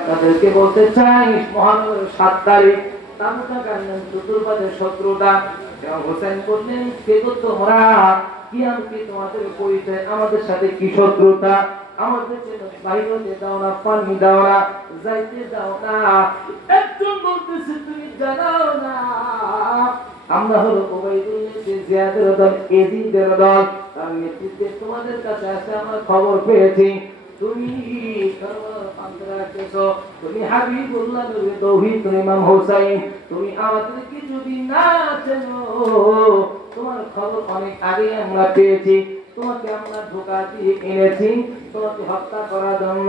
তাদেরকে বলতে চাই মহানগরের 7 তারিখ তামুকা কান্নান চতুর্পাদের শত্রুতা এবং হোসেন বললেন কে তো তোমরা কি আমি তোমাদের পরিচয় আমাদের সাথে কি শত্রুতা আমাদের বাইরে দাও না পানি দাও না যাইতে দাও না একজন বলতেছে তুমি জানাও না আমরা হলো ওবাইদুল্লাহ জিয়াদের দল এজিদের দল তার নেতৃত্বে তোমাদের কাছে আসে আমরা খবর পেয়েছি তুমি তুমি হাবিবুল্লাহ নবী তৌহিদ ইমাম হোসেন তুমি আমাদেরকে যদি না চেনো তোমার খবর অনেক আগে আমরা পেয়েছি তোমাকে আমরা ধোঁকা দিয়ে এনেছি তোমাকে হত্যা করার জন্য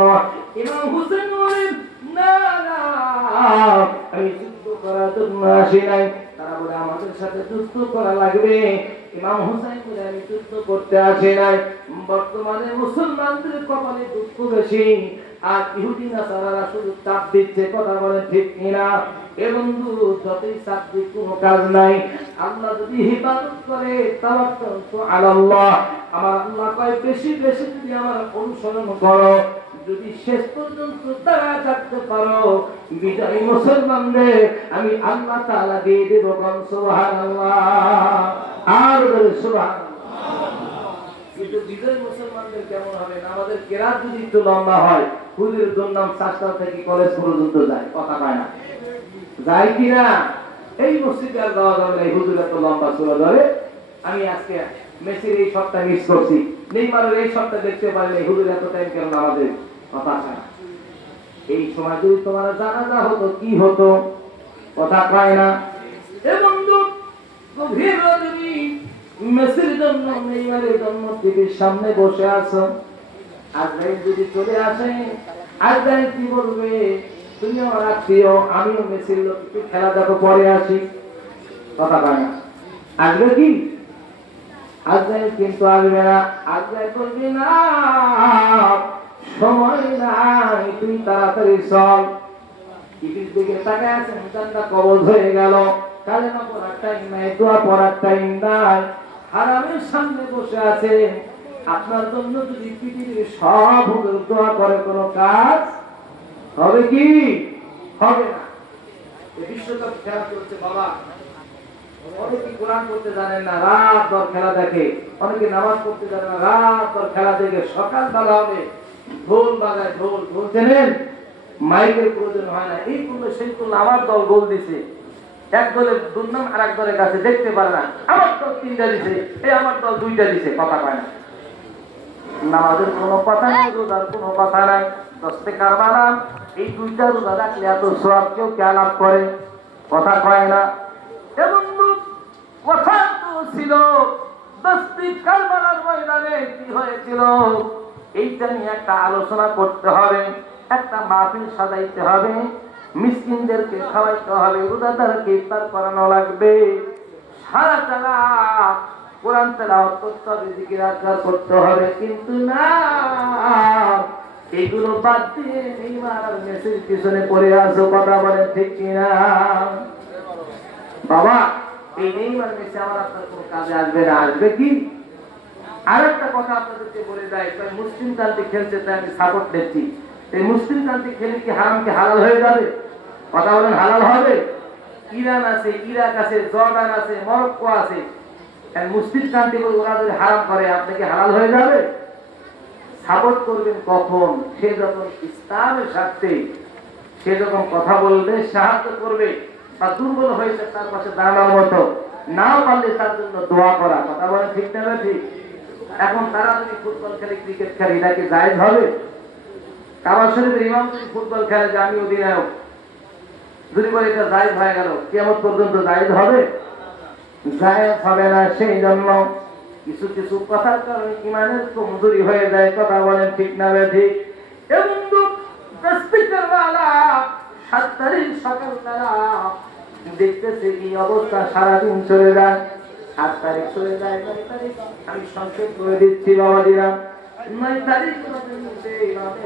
ইমাম হোসেন বলেন না না আমি যুদ্ধ করার জন্য আসি নাই তারা বলে আমাদের সাথে যুদ্ধ করা লাগবে ইমাম হোসেন বলে আমি যুদ্ধ করতে আসি নাই বর্তমানে মুসলমানদের কপালে দুঃখ বেশি আর ইহুদি নাসারারা শুধু চাপ দিচ্ছে কথা বলে ঠিক কিনা এ বন্ধু যতই চাপ দিক কোনো কাজ নাই আল্লাহ যদি হিফাজত করে তাওয়াক্কাল তো আলাল্লাহ আমার আল্লাহ কয় বেশি বেশি যদি আমার অনুসরণ করো যদি শেষ পর্যন্ত দাঁড়া থাকতে পারো বিজয় মুসলমানদের আমি আল্লাহ তাআলা দিয়ে দেব কোন সুবহানাল্লাহ আর বলে সুবহানাল্লাহ কিন্তু বিজয় মুসলমানদের কেমন হবে না আমাদের কেরাত যদি একটু লম্বা হয় হুজুরের দুর্নাম শাস্ত্র থেকে কলেজ পর্যন্ত যায় কথা পায় না যায় কিনা এই মসজিদে আর যাওয়া যাবে না হুজুর এত লম্বা সূরা ধরে আমি আজকে মেসির এই শটটা মিস করছি নেইমারের এই শটটা দেখতে পারলে হুজুর এত টাইম কেন আমাদের কথা পায় না এই সময় যদি তোমার জানাজা হতো কি হতো কথা পায় না এ বন্ধু গভীর রজনী মেসির জন্য নেইমারের জন্য টিভির সামনে বসে আছো আজরাইল যদি চলে আসে আজরাইল কি বলবে তুমি আমার আত্মীয় আমিও মেসির লোক খেলা দেখো পরে আসি কথা পায় না আসবে কি আজরাইল কিন্তু আসবে না আজরাইল বলবে না সময় নাই তুই তাড়াতাড়ি চল টিভির দিকে তাকায় আছেন জানটা কবজ হয়ে গেল কালেমা পড়ার টাইম নাই দোয়া পড়ার টাইম নাই হারামের সামনে বসে আছে আপনার জন্য যদি পৃথিবীর সব হুজুর দোয়া করে কোনো কাজ হবে কি হবে না এই বিশ্বকাপ খেলা চলছে বাবা অনেকে কোরআন পড়তে জানেন না রাত ভর খেলা দেখে অনেকে নামাজ পড়তে জানে না রাত ভর খেলা দেখে সকাল বেলা হবে ঢোল বাজায় ঢোল ঢোল চেনেন মাইকের প্রয়োজন হয় না এই করলে সেই করলে আমার দল গোল দিছে এক দলের দুর্নাম আর এক দলের কাছে দেখতে পারে না আমার দল 3টা দিছে এই আমার দল 2টা দিছে কথা পায় না নামাজের কোনো কথা নাই রোজার কোনো কথা নাই 10 টাকার বানান এই 2টা রোজা রাখলে এত সওয়াব কেউ কে লাভ করে কথা কয় না এবং কথা তো ছিল 10 কারবালার ময়দানে কি হয়েছিল এইটা নিয়ে একটা আলোচনা করতে হবে একটা মাহফিল সাজাইতে হবে মিসকিনদেরকে খাওয়াইতে হবে রোজাদারকে ইফতার করানো লাগবে সারা সারা কোরআন তেলাওয়াত করতে হবে জিকির আজকার করতে হবে কিন্তু না এইগুলো বাদ দিয়ে নেইমার আর মেসির পিছনে পড়ে আসো কথা বলে ঠিক কিনা বাবা এই নেইমার মেসি আমার আপনার কোনো কাজে আসবে না আসবে কি আরেকটা কথা আপনাদেরকে বলে যায় মুসলিম কান্ট্রি খেলছে তাই আমি সাপোর্ট দিচ্ছি এই মুসলিম কান্ট্রি খেলে কি হারামকে হালাল হয়ে যাবে কথা বলেন হালাল হবে ইরান আছে ইরাক আছে জর্ডান আছে মরক্কো আছে মুসলিম কান্ট্রি ওরা যদি হারাম করে আপনি কি হালাল হয়ে যাবে সাপোর্ট করবেন কখন সে যখন ইসলামের স্বার্থে সে যখন কথা বলবে সাহায্য করবে বা দুর্বল হয়েছে তার পাশে দাঁড়ানোর মতো নাও পারলে তার জন্য দোয়া করা কথা বলেন ঠিক না ঠিক এখন তারা যদি ফুটবল খেলে ক্রিকেট খেলে এটা কি জায়েজ হবে কাবা শরীফের ইমাম যদি ফুটবল খেলে যে আমি অধিনায়ক যদি বলে এটা জায়েজ হয়ে গেল কিয়ামত পর্যন্ত জায়েজ হবে জায়েজ হবে না সেই জন্য কিছু কিছু কথার কারণে ইমানের কমজোরি হয়ে যায় কথা বলেন ঠিক না ঠিক এবং 10 টাকার বালা 7 তারিখ সকালবেলা দেখতেছে কি অবস্থা সারাদিন চলে যায় 8 তারিখ চলে যায় 9 তারিখ আমি সংক্ষেপ করে দিচ্ছি বাবাজিরা 9 তারিখ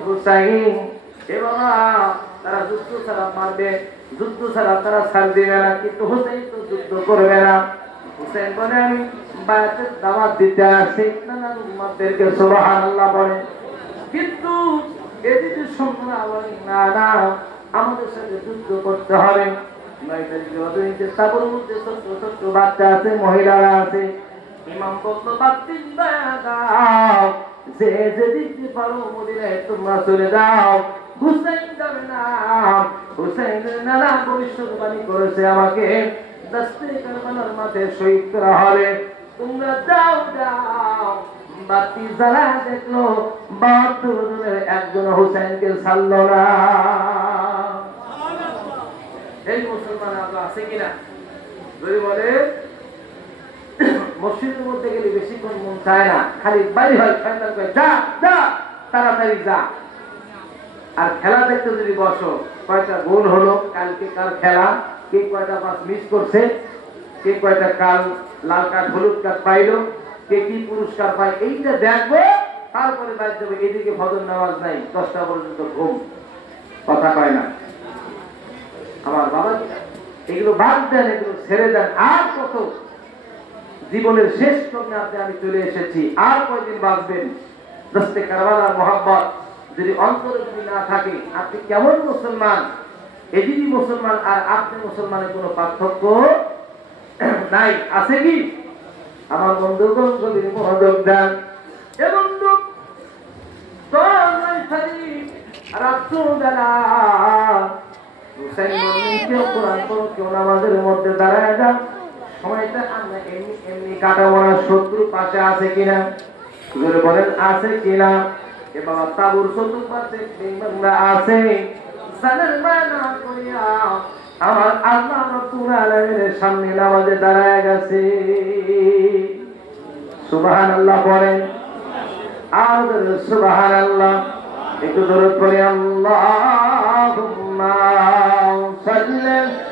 হুসাইন এ বাবা তারা যুদ্ধ ছাড়া মারবে যুদ্ধ ছাড়া তারা ছাড় দিবে না কিন্তু হুসাইন তো যুদ্ধ করবে না হুসাইন বলে আমি বায়াতের দাওয়াত দিতে আসি নানা উম্মতদেরকে সুবহানাল্লাহ বলে কিন্তু এদিকে সন্তান আবার না না আমাদের সাথে যুদ্ধ করতে হবে, তারপর মধ্যে ছোট্ট ছোট্ট বাচ্চা আছে, মহিলারা আছে। ইমাম বলতো বাতিল দাও, যে যেদিকে পারো মদিনায় তোমরা চলে যাও, হুসাইন যাবে না। হুসাইনের নানা ভবিষ্যৎবাণী করেছে আমাকে দস্তে কারবালার মাঠে শহীদ করা হবে, তোমরা যাও যাও। বাতি জ্বালা দেখলো ৭২ জনের একজন হুসাইনকে ছাড়ল না। এই মুসলমান আল্লাহ আছে কিনা যদি বলে মসজিদের মধ্যে গেলে বেশিক্ষণ মন চায় না, খালি বাইরে হয় শয়তান কয় যা যা তাড়াতাড়ি যা। আর খেলা দেখতে যদি বসো, কয়টা গোল হলো কালকে কার খেলা, কে কয়টা পাস মিস করছে, কে কয়টা কাল লাল কার্ড হলুদ কার্ড পাইলো, কে কি পুরস্কার পায়, এইটা দেখবো। তারপরে দায়িত্ব হবে এদিকে ফজর নামাজ নাই, 10টা পর্যন্ত ঘুম, কথা কয় না। আমার বাবা এগুলো বাদ দেন, এগুলো ছেড়ে দেন। আর কত জীবনের শেষ লগ্নে আমি চলে এসেছি, আর কয়দিন বাঁচবেন? দস্তে কারবালার মহব্বত যদি অন্তরে যদি না থাকে, আপনি কেমন মুসলমান? এদিকে মুসলমান আর আপনি মুসলমানের কোনো পার্থক্য নাই, আছে কি? আমার বন্ধুগণ গভীর মনোযোগ দেন। এ বন্ধু রাত্রবেলা হুসাইন বললেন কেউ কোরআন পড়ো, কেউ নামাজের মধ্যে দাঁড়ায় যাও, সময়টা আমরা এমনি এমনি কাটাবো না। শত্রু পাশে আছে কিনা বলেন, আছে কিনা? এ বাবা তাবুর চতুর্পাশে বেঈমানরা আছে, জানের মানা কইয়া আমার আল্লাহ রাব্বুল আলামিনের সামনে নামাজে দাঁড়ায় গেছে। সুবহানাল্লাহ বলেন, আর সুবহানাল্লাহ। একটু দরুদ পড়ে আল্লাহুম্মা সাল্লি